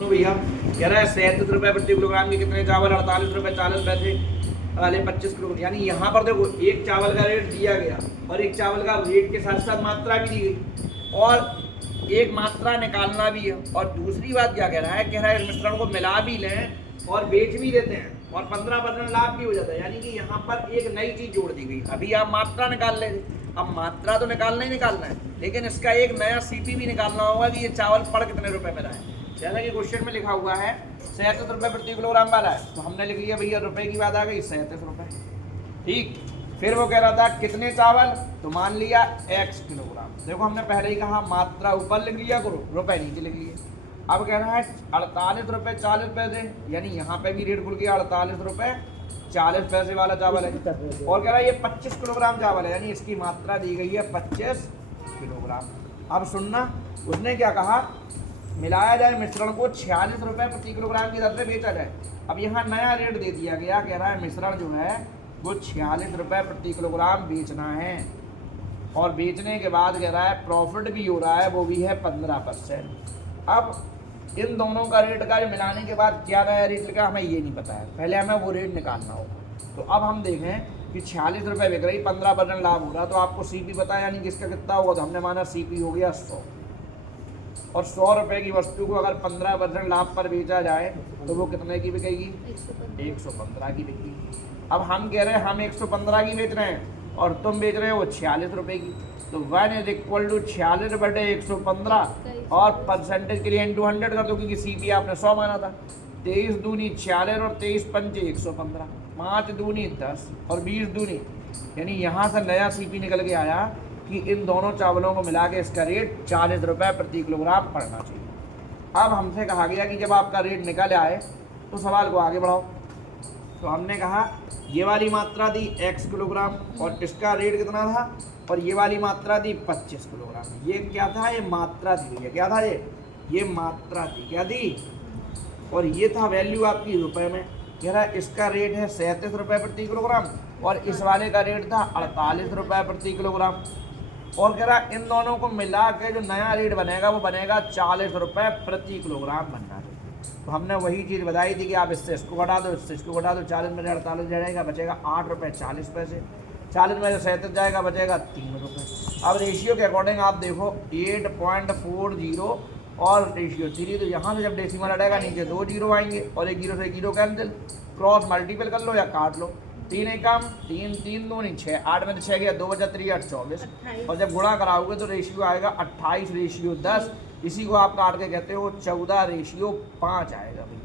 तो भैया कह रहा है 37 रुपये प्रति किलोग्राम के कितने चावल, 48 रुपये 40 पैसे वाले 25 किलो। यानी यहाँ पर देखो एक चावल का रेट दिया गया और एक चावल का रेट के साथ साथ मात्रा भी दी गई और एक मात्रा निकालना भी है। और दूसरी बात क्या कह रहा है, कह रहा है इस मिश्रण को मिला भी लें और बेच भी देते हैं और 15% लाभ भी हो जाता है। यानी कि यहाँ पर एक नई चीज जोड़ दी गई। अभी आप मात्रा निकाल लेंगे, अब मात्रा तो निकालना ही निकालना है, लेकिन इसका एक नया सीपी भी निकालना होगा कि ये चावल पड़ कितने रुपए में रहा है। जैसा कि क्वेश्चन में लिखा हुआ है 37 रुपये प्रति किलोग्राम वाला है, तो हमने लिख लिया भैया रुपए की बात आ गई 37 रुपये। ठीक, फिर वो कह रहा था कितने चावल, तो मान लिया x किलोग्राम। देखो हमने पहले ही कहा मात्रा ऊपर लिख लिया करो, रुपए नीचे लिख लिए। अब कह रहा है 48 रुपये 40 पैसे, यानी यहाँ पे भी रेट खुल गया 48 रुपये 40 पैसे वाला चावल है। और कह रहा है ये 25 किलोग्राम चावल है, यानी इसकी मात्रा दी गई है 25 किलोग्राम। अब सुनना, उसने क्या कहा, मिलाया जाए मिश्रण को 46 रुपये प्रति किलोग्राम की दर से बेचा जाए। अब यहाँ नया रेट दे दिया गया, कह रहा है मिश्रण जो है वो 46 रुपये प्रति किलोग्राम बेचना है और बेचने के बाद कह रहा है प्रॉफिट भी हो रहा है, वो भी है 15%। अब इन दोनों का रेट का मिलाने के बाद क्या नया रेट लिखा हमें ये नहीं पता है, पहले हमें वो रेट निकालना होगा। तो अब हम देखें कि 46 रुपये बिक रही, 15% लाभ हो रहा, तो आपको सीपी पता है, यानी कि इसका कितना होगा, तो हमने माना सीपी हो गया 100। और 100 रुपये की वस्तु को अगर 15% लाभ पर बेचा जाए तो वो कितने की बिकेगी, 115 की बिकेगी। अब हम कह रहे हैं हम 115 की बेच रहे हैं और तुम बेच रहे हो 46 रुपये की, तो 1 इज इक्वल टू 46/115 और परसेंटेज के लिए इंटू 100 कर दो, क्योंकि सीपी आपने 100 माना था। 23 दूनी 46 और 23 पंजे 115, 5 दूनी 10 और 20 दूनी, यानी यहाँ से नया सीपी निकल के आया कि इन दोनों चावलों को मिला के इसका रेट 40 रुपये प्रति किलोग्राम पड़ना चाहिए। अब हमसे कहा गया कि जब आपका रेट निकल आए तो सवाल को आगे बढ़ाओ। तो हमने कहा ये वाली मात्रा दी x किलोग्राम और इसका रेट कितना था, और ये वाली मात्रा दी 25 किलोग्राम। ये क्या था, ये मात्रा दी गई है। क्या था ये मात्रा थी, क्या दी, और ये था वैल्यू आपकी रुपए में। कह रहा है इसका रेट है 37 रुपये प्रति किलोग्राम और इस वाले का रेट था 48 रुपये प्रति किलोग्राम। और कह रहा इन दोनों को मिला के जो नया रेट बनेगा वो बनेगा 40 रुपये प्रति किलोग्राम बनना चाहिए। तो हमने वही चीज़ बताई थी कि आप इससे इसको घटा दो, इससे इसको घटा दो, 40 में से 48 जाएगा, बचेगा 8 रुपये 40 पैसे। 40 में से 37 जाएगा, बचेगा 3 रुपये। अब रेशियो के अकॉर्डिंग आप देखो 8.40 और रेशियो 3, तो यहाँ से जब डेसिमल हटेगा नीचे 2 जीरो आएंगे और एक जीरो से जीरो कैंसिल, क्रॉस मल्टीपल कर लो या काट लो। 3 एकम 3, 3 दूनी 6, 8 में से 6 गया 2 बचा 3 8 24, और जब गुणा कराओगे तो रेशियो आएगा 28/10। इसी को आप काट के कहते हो 14/5 आएगा भाई।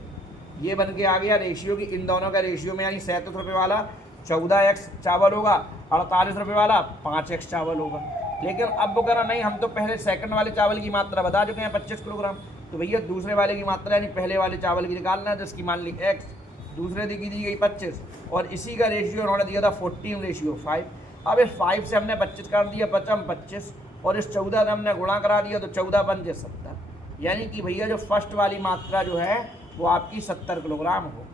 ये बन के आ गया रेशियो की, इन दोनों का रेशियो में, यानी 37 रुपये वाला 14x चावल होगा, 48 रुपये वाला 5x चावल होगा। लेकिन अब वो कह रहा नहीं, हम तो पहले सेकंड वाले चावल की मात्रा बता चुके हैं 25 किलोग्राम, तो भैया दूसरे वाले की मात्रा यानी पहले वाले चावल की निकालना है, जिसकी मान ली x, दूसरे की दी गई 25 और इसी का रेशियो उन्होंने दिया था 14/5। अब इस 5 से हमने 25 काट दिया, बचा 25, और इस 14 से हमने गुणा करा दिया, तो 14 पंजे 70, यानी कि भैया जो फर्स्ट वाली मात्रा जो है वो आपकी 70 किलोग्राम हो।